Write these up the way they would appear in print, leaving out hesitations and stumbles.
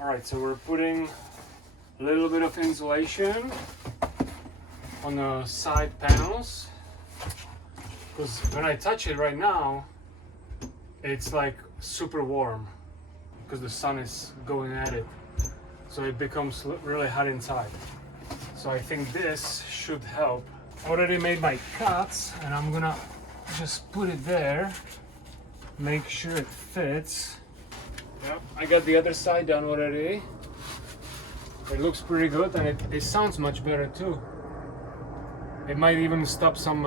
All right, so we're putting a little bit of insulation on the side panels, because when I touch it right now, it's like super warm because the sun is going at it, so it becomes really hot inside. So I think this should help. I already made my cuts and I'm gonna just put it there, make sure it fits. Yep, I got the other side done already. It looks pretty good, and it sounds much better too. It might even stop some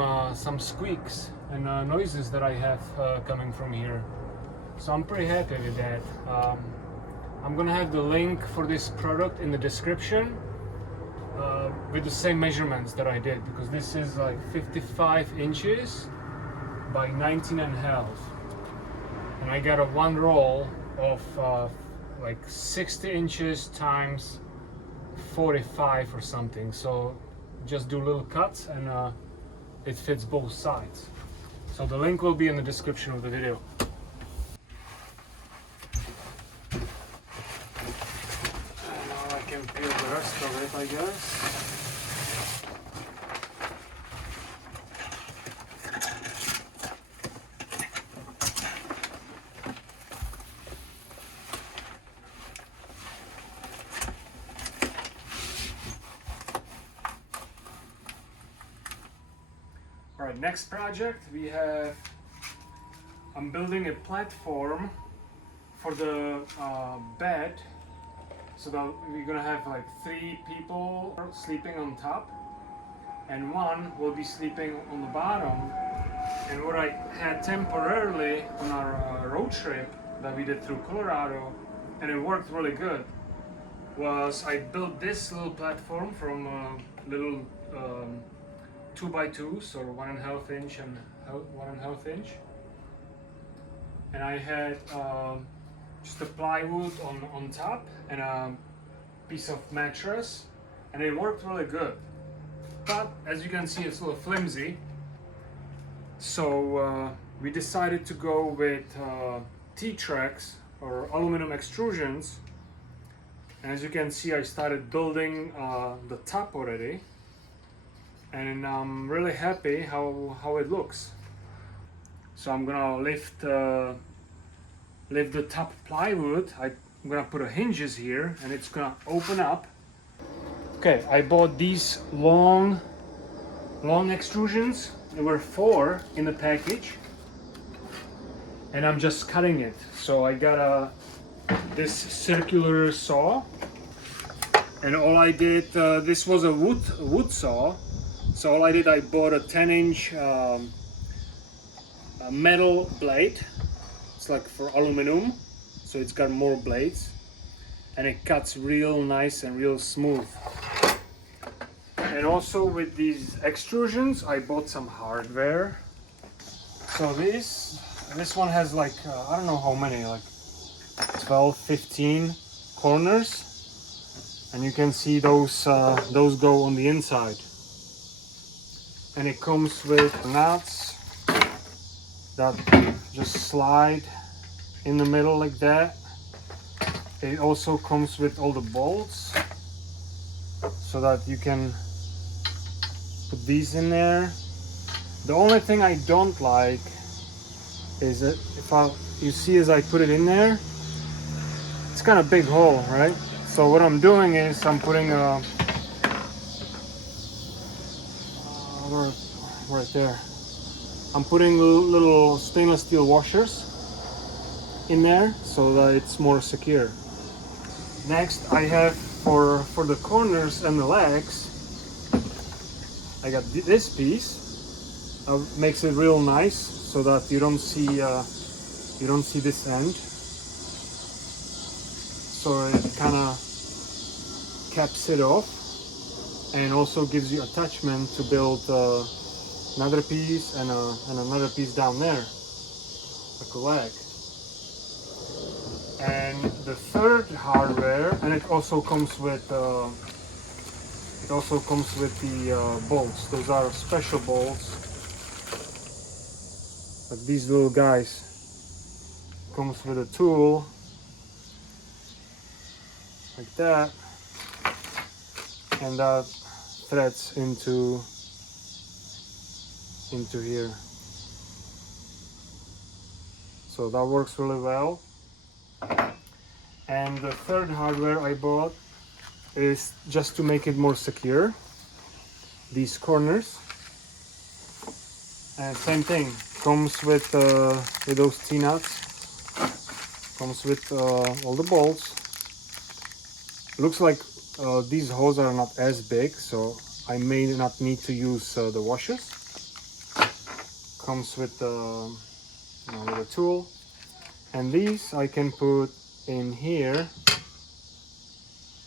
squeaks and noises that I have coming from here. So I'm pretty happy with that. I'm gonna have the link for this product in the description with the same measurements that I did, because this is like 55 inches by 19.5, and I got a one roll of like 60 inches times 45 or something. So just do little cuts and it fits both sides. So the link will be in the description of the video. And now I can peel the rest of it, I guess. Alright, next project we have, I'm building a platform for the bed, so that we're gonna have like 3 people sleeping on top and 1 will be sleeping on the bottom. And what I had temporarily on our road trip that we did through Colorado, and it worked really good, was I built this little platform from little 2x2s, or 1.5 inch and 1.5 inch, and I had just a plywood on top and a piece of mattress, and it worked really good. But as you can see, it's a little flimsy, so we decided to go with T-tracks or aluminum extrusions, and as you can see, I started building the top already. And I'm really happy how it looks. So I'm gonna lift the top plywood. I'm gonna put a hinges here, and it's gonna open up. Okay, I bought these long extrusions. There were 4 in the package, and I'm just cutting it. So I got this circular saw, and all I did, this was a wood saw. So all I did, I bought a 10-inch metal blade. It's like for aluminum, so it's got more blades, and it cuts real nice and real smooth. And also with these extrusions, I bought some hardware. So this one has like I don't know how many, like 12, 15 corners, and you can see those go on the inside. And it comes with nuts that just slide in the middle like that. It also comes with all the bolts, so that you can put these in there. The only thing I don't like is that you see as I put it in there, it's kind of big hole, right? So what I'm doing is I'm putting a right there. I'm putting little stainless steel washers in there so that it's more secure. Next, I have for the corners and the legs, I got this piece. Makes it real nice so that you don't see this end. So it kind of caps it off, and also gives you attachment to build another piece and another piece down there, like a leg. And the third hardware, and it also comes with the bolts. Those are special bolts, like these little guys. Comes with a tool, like that, and that threads into here. So that works really well. And the third hardware I bought is just to make it more secure, these corners. And same thing, comes with those T-nuts, comes with all the bolts. Looks like these holes are not as big, so I may not need to use the washers. Comes with with a tool, and these I can put in here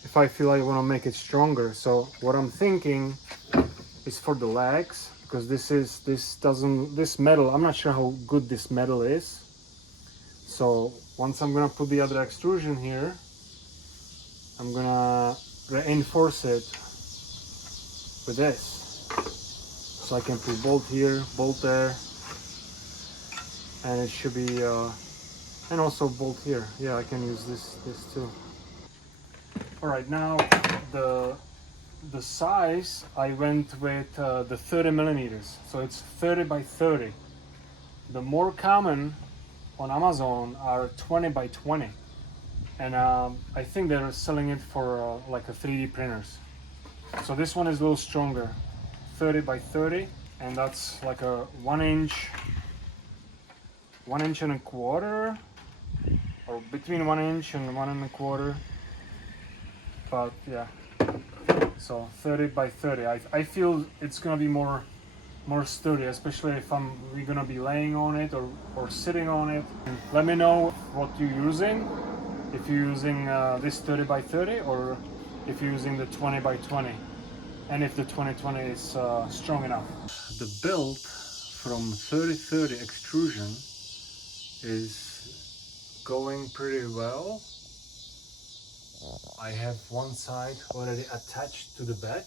if I feel I want to make it stronger. So what I'm thinking is for the legs, because this metal, I'm not sure how good this metal is. So once I'm gonna put the other extrusion here, I'm gonna reinforce it with this. So I can put bolt here, bolt there, and it should be, and also bolt here. Yeah, I can use this too. All right, now the size, I went with the 30 millimeters. So it's 30 by 30. The more common on Amazon are 20 by 20. And I think they're selling it for like a 3D printers. So this one is a little stronger, 30 by 30, and that's like a 1 inch and a quarter, or between 1 inch and 1 1/4. But yeah, so 30 by 30. I feel it's gonna be more sturdy, especially if we're gonna be laying on it or sitting on it. Let me know what you're using, if you're using this 30 by 30 or if you're using the 20 by 20, and if the 20/20 is strong enough. The build from 30/30 extrusion is going pretty well. I have one side already attached to the bed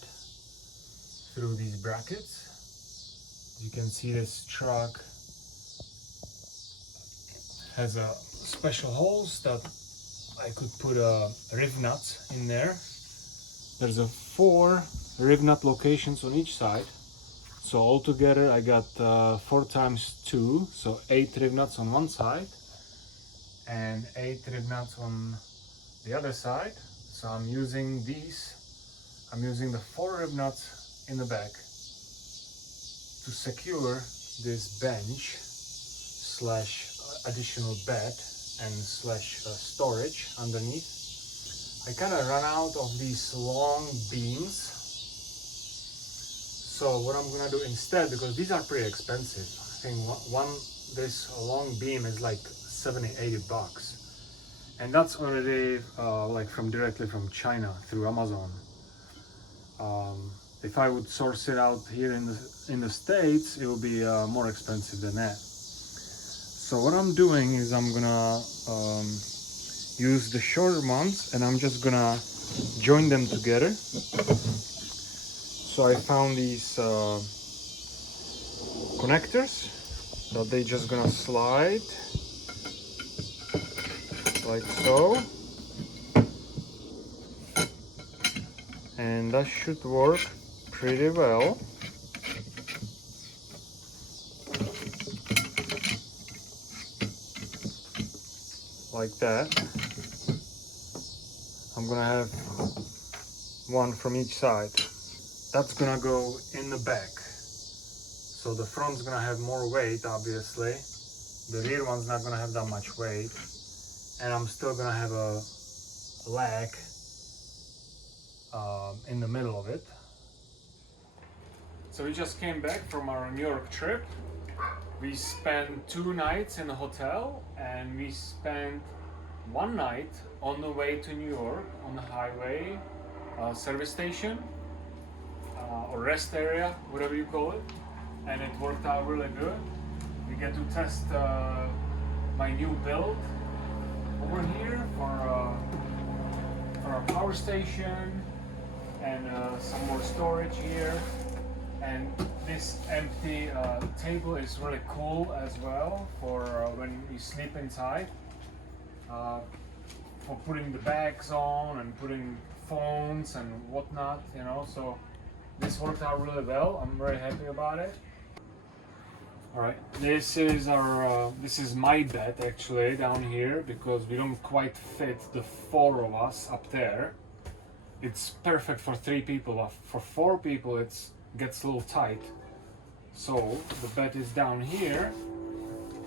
through these brackets. You can see this truck has a special holes that I could put riv nuts in there. There's 4 riv nut locations on each side. So altogether I got 4 times 2, so 8 riv nuts on one side and 8 riv nuts on the other side. So I'm using the 4 riv nuts in the back to secure this bench slash additional bed and slash storage underneath. I kind of run out of these long beams. So what I'm gonna do instead, because these are pretty expensive, I think this long beam is like 70-80 bucks. And that's already like directly from China through Amazon. If I would source it out here in the States, it will be more expensive than that. So what I'm doing is I'm gonna use the shorter ones and I'm just gonna join them together. So I found these connectors that they just gonna slide like so, and that should work pretty well. Like that. I'm gonna have one from each side. That's gonna go in the back. So the front's gonna have more weight, obviously. The rear one's not gonna have that much weight. And I'm still gonna have a leg in the middle of it. So we just came back from our New York trip. We spent 2 nights in a hotel and we spent 1 night on the way to New York on the highway, service station or rest area, whatever you call it. And it worked out really good. We get to test my new build over here for our power station and some more storage here. And this empty table is really cool as well for when you sleep inside. for putting the bags on and putting phones and whatnot, you know, so this worked out really well. I'm very happy about it. All right, this is my bed actually down here, because we don't quite fit the 4 of us up there. It's perfect for 3 people, but for 4 people it gets a little tight. So the bed is down here,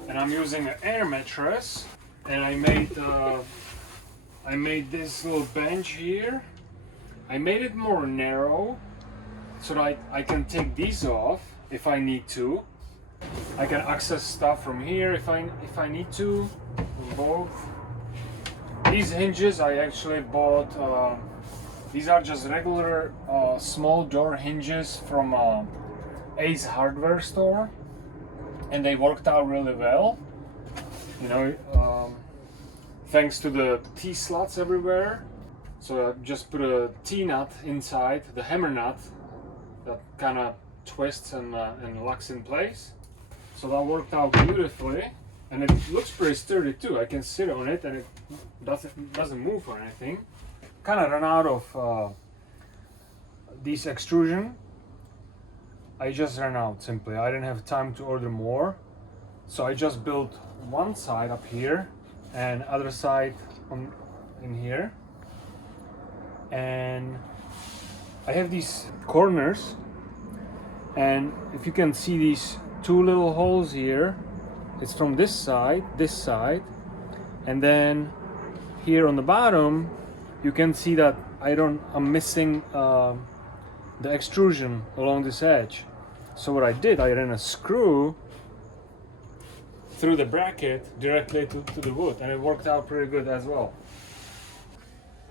and I'm using an air mattress, and I made this little bench here. I made it more narrow so that I can take these off if I need to. I can access stuff from here if I need to. Both these hinges I actually bought. These are just regular small door hinges from Ace hardware store, and they worked out really well. You know, thanks to the T-slots everywhere. So I just put a T-nut inside, the hammer nut that kind of twists and locks in place. So that worked out beautifully, and it looks pretty sturdy too. I can sit on it and it doesn't move or anything. Kind of ran out of these extrusion. I just ran out simply. I didn't have time to order more, so I just built one side up here and other side in here. And I have these corners, and if you can see these 2 little holes here, it's from this side, and then here on the bottom you can see that I'm missing the extrusion along this edge. So what I did, I ran a screw through the bracket directly to the wood, and it worked out pretty good as well.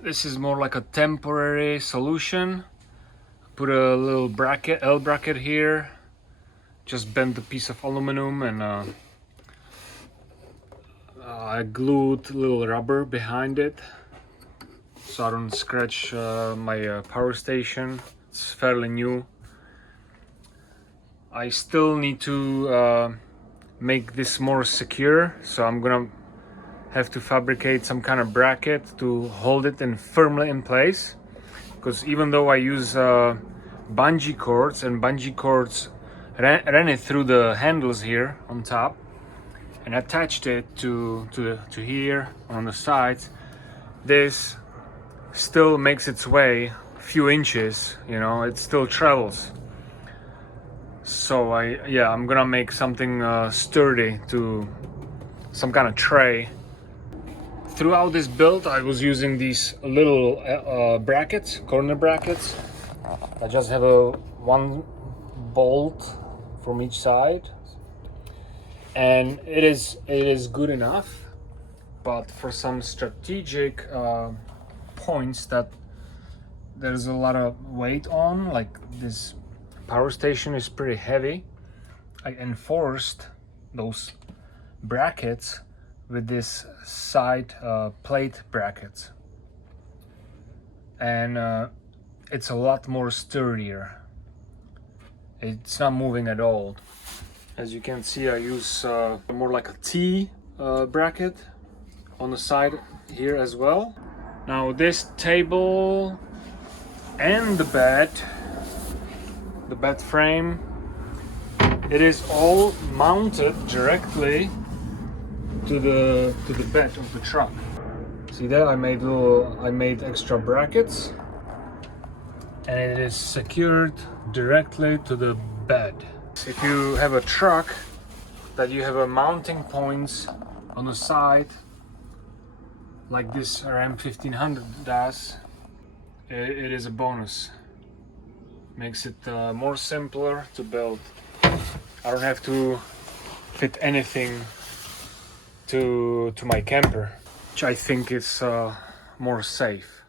This is more like a temporary solution. Put a little bracket, L bracket here, just bent a piece of aluminum, and I glued a little rubber behind it so I don't scratch my power station. It's fairly new. I still need to make this more secure, so I'm gonna have to fabricate some kind of bracket to hold it firmly in place, because even though I use bungee cords, and bungee cords ran it through the handles here on top and attached it to here on the sides, this still makes its way a few inches, you know, it still travels. So I'm gonna make something sturdy, to some kind of tray. Throughout this build I was using these little brackets, corner brackets. I just have one bolt from each side, and it is good enough. But for some strategic points that there's a lot of weight on, like this power station is pretty heavy, I enforced those brackets with this side plate brackets, and it's a lot more sturdier. It's not moving at all. As you can see, I use more like a T bracket on the side here as well. Now this table and the bed frame, it is all mounted directly to the bed of the truck. See there, I made extra brackets, and it is secured directly to the bed. If you have a truck that you have a mounting points on the side, like this Ram 1500 does, it is a bonus. Makes it more simpler to build. I don't have to fit anything to my camper, which I think is more safe.